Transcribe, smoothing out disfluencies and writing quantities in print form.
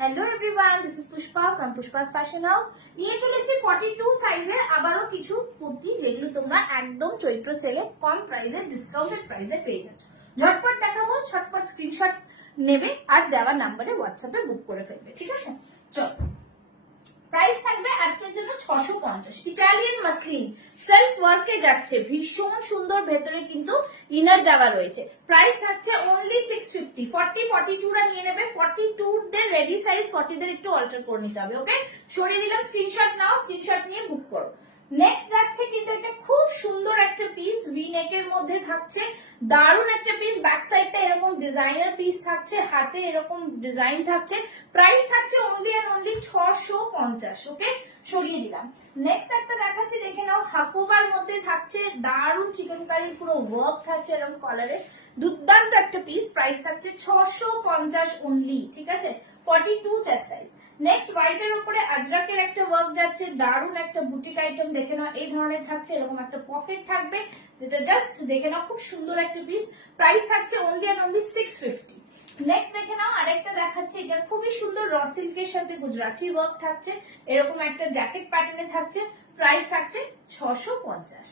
Hello everyone, this is Pushpa from Pushpa's fashion house. নিয়ে চলে এসেছি 42 সাইজের আবারও কিছু কুর্তি, যেগুলো তোমরা একদম চৈত্র সেলে কম প্রাইসে, ডিসকাউন্টেড প্রাইসে পেয়ে যাচ্ছ। ঝটপট দেখাবো, ঝটপট স্ক্রিনশট নেবে আর দেওয়া নাম্বারে হোয়াটসঅ্যাপে বুক করে ফেলবে, ঠিক আছে? চলো, প্রাইস থাকবে আজকের জন্য 650। ইটালিয়ান মাসলিন সেলফ ওয়ার্কে যাচ্ছে, ভীষণ সুন্দর, ভেতরে কিন্তু ইনার দেওয়া রয়েছে। প্রাইস থাকছে অনলি 650। 40 42 রা নিয়ে নেবে, 42 দের রেডি সাইজ, 40 দের একটু অল্টার করে নিতে হবে। ওকে, সরিয়ে দিলাম, স্ক্রিনশট নাও, স্ক্রিনশট নিয়ে বুক করো। নেক্সট যাচ্ছে কিন্তু একটা খুব সুন্দর একটা পিস, ভি নেকের মধ্যে থাকছে, দারুন একটা পিস। ব্যাক সাইডটা এরকম ডিজাইনার পিস থাকছে, হাতে এরকম ডিজাইন থাকছে। প্রাইস থাকছে অনলি এন্ড অনলি 650। ওকে, সরিয়ে দিলাম। নেক্সট একটা দেখাচ্ছি, দেখে নাও। হাকুবার মধ্যে থাকছে, দারুন চিকনকারির পুরো ওয়ার্ক থাকছে এরকম কলারে, দুর্দান্ত একটা পিস। প্রাইস থাকছে 650 অনলি, ঠিক আছে? 42 চেস্ট সাইজ। নেক্সট হোয়াইটের উপরে আজরাকের একটা ওয়ার্ক যাচ্ছে, দারুন একটা বুটিক আইটেম। দেখে নাও, এই ধরনের থাকছে, এরকম একটা পকেট থাকবে, যেটা জাস্ট দেখে নাও, খুব সুন্দর একটা পিস। প্রাইস থাকছে অনলি এন্ড অনলি 650। নেক্সট দেখে নাও, আরেকটা দেখাচ্ছে, এটা খুবই সুন্দর, র সিল্কের সাথে গুজরাটি ওয়ার্ক থাকছে, এরকম একটা জ্যাকেট প্যাটার্নে থাকছে। প্রাইস থাকছে 650।